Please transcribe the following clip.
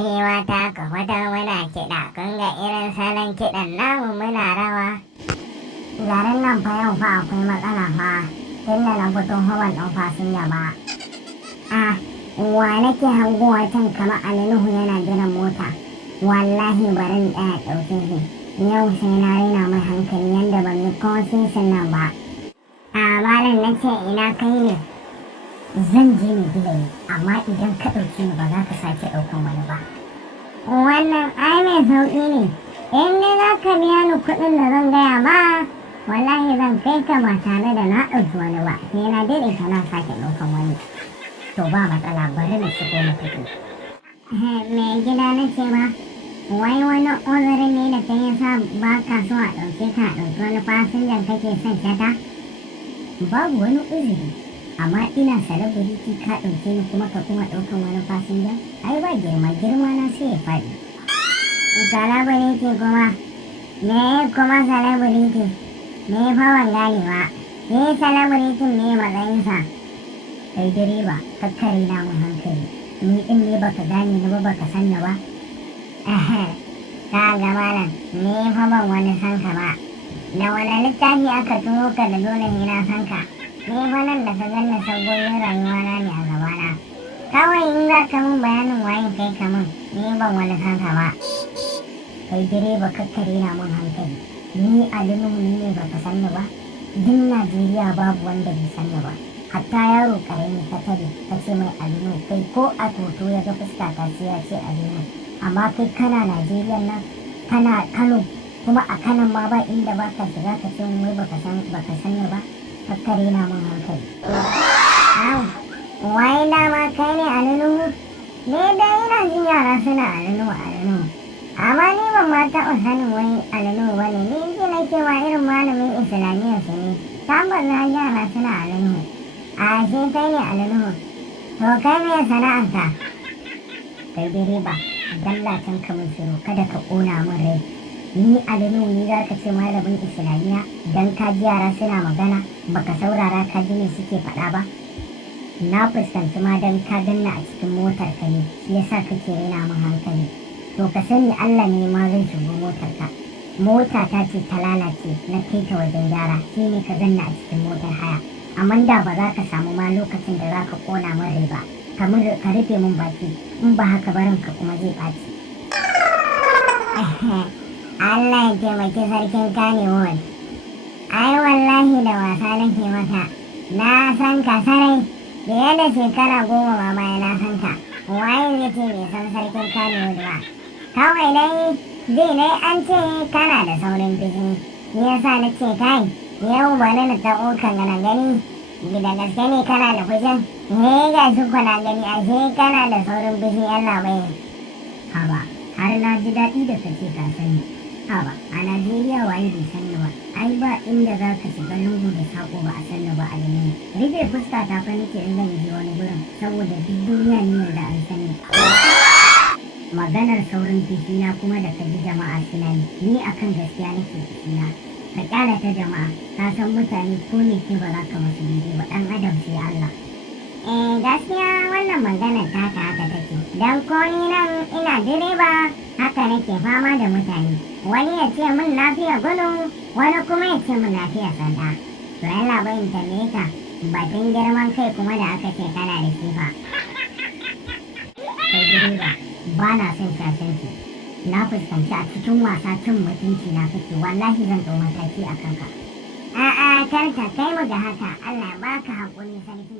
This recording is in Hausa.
wallahi mata ka fito muna kiɗa kun ga irin salon kiɗan namu muna rawa. Garin nan fa yau fa akwai matsala fa tunda na fito hawan ɗan fasinja ba. Wa nake hangowa can kamar Alinuhu yana jiran mota. Wallahi barin ɗaya ɗauke shi. Yau sai na raina mai hankali yanda ban yi ko sisin nan ba. Malam na ce ina kai ne? Zan je ne gilaye amma idan ka ɗauki ni ba za ka sake ɗaukan wani ba. Wannan ai mai sauƙi ne. In dai za ka biya ni kuɗin da zan gaya ba, wallahi zan kai ka ba tare da na ɗauki wani ba. Sai na daɗe ka na sake ɗaukan wani. To ba matsala bari na shigo na fito. Mai gida na ce ba, wai wani uzurin ne da kai yasa ba ka so a ɗauke ka a ɗauki wani fasinjan kake son shata? Babu wani uzuri. Amma ina celebrity ka ɗauke ni kuma ka kuma ɗaukan wani fasinja? Ai ba girma na sai ya faɗi. Celebrity kuma? Me kuma celebrity? Me fa ban gane ba? Me celebrity me matsayinsa? Kai direba, kakkare na mun hankali. Ni ɗin ne baka gane ni ba baka san ni ba? Ka ga malam, ni fa ban wani san ka ba. Da wani littafi aka turo ka da dole ne na san ka? Ni fa nan da ka ganna saboyin rayuwa na ne a gabana. Kawai in za ka mun bayanin waye kai ka mun, ni ban wani san ka ba. Kai direba kakkare na mun hankali. Ni Alinuhu ne baka san ni ba? Duk Najeriya babu wanda bai san ni ba. Hatta yaro karami ka tare ka ce mai Alinuhu, kai ko a toto ya ga fuska ta sai ya ce Alinuhu. Amma kai kana Najeriya nan, kana Kano, kuma a kanan ma ba inda ba ka shiga ka ce wai baka san ni ba. Kakkare na mun hankali. Wai dama kai ne Alinuhu? Ni dai ina jin yara suna Alinuhu. Amma ni ban ma taɓa sanin wai Alinuhu ba ne. Ni ji nake ma irin malamin Islamiyya su ne. Tabbas na yara suna Alinuhu. Sai kai ne Alinuhu. To kai me sana'arka? Kai direba, dallacin ka mun shiru kada ka ƙona min rai. Ni Alinuhu ni za ka ce malamin Islamiyya dan ka ji yara suna magana baka saurara ka ji me suke faɗa ba. Na fuskanci ma dan ka danna a cikin motar ka ne shi yasa kake raina min hankali. To ka sani Allah ne ma zai shigo motar ka. Mota ta ce ta lalace na kai ta wajen gyara shi ne ka danna a cikin motar haya. Amma da ba za ka samu ma lokacin da za ka ƙona min rai ba. Ka rufe min baki in ba haka barin ka kuma zai ɓaci. Allah ya taimaki sarkin Kannywood. Ai wallahi da wasa nake maka. Na san ka sarai. Fiye da shekara 10 ma baya na san ka. Waye zai ce bai san sarkin Kannywood ba? Kawai dai an ce kana da saurin fushi. Shi yasa na ce kai yau bari na taɓo kan gana gani. Da gaske ne kana da fushin? Ga shi kwana gani ashe kana da saurin fushi Allah bai. Haba har na ji daɗi da kace ka sani. Haba a Najeriya waye bai sani ba? Ai ba inda za ka shiga lungu da sako ba a sani ba Alinuhu. Rufe fuska ta fa nake in zan je wani gurin saboda duk duniya ne da an sani. Maganar saurin fushi na kuma da ka ji jama'a suna ni akan gaskiya nake fushi na. Ka kyara ta jama'a, ka san mutane ko ne ke ba za ka masu daidai ba ɗan adam sai Allah. Gaskiya wannan maganar ta haka take. Dan ko ni nan ina direba haka nake fama da mutane. Wani ya ce min lafiya gudu, wani kuma ya ce min lafiya sanda. To yalla bayin tambaye ka batun girman kai kuma da aka ce kana da shi fa. Kai direba ba na son shashanki. Na fuskanci a cikin wasa cin mutunci na kake wallahi zan ɗau mataki a kanka. Kar ka kai mu ga haka Allah baka haƙuri sarki.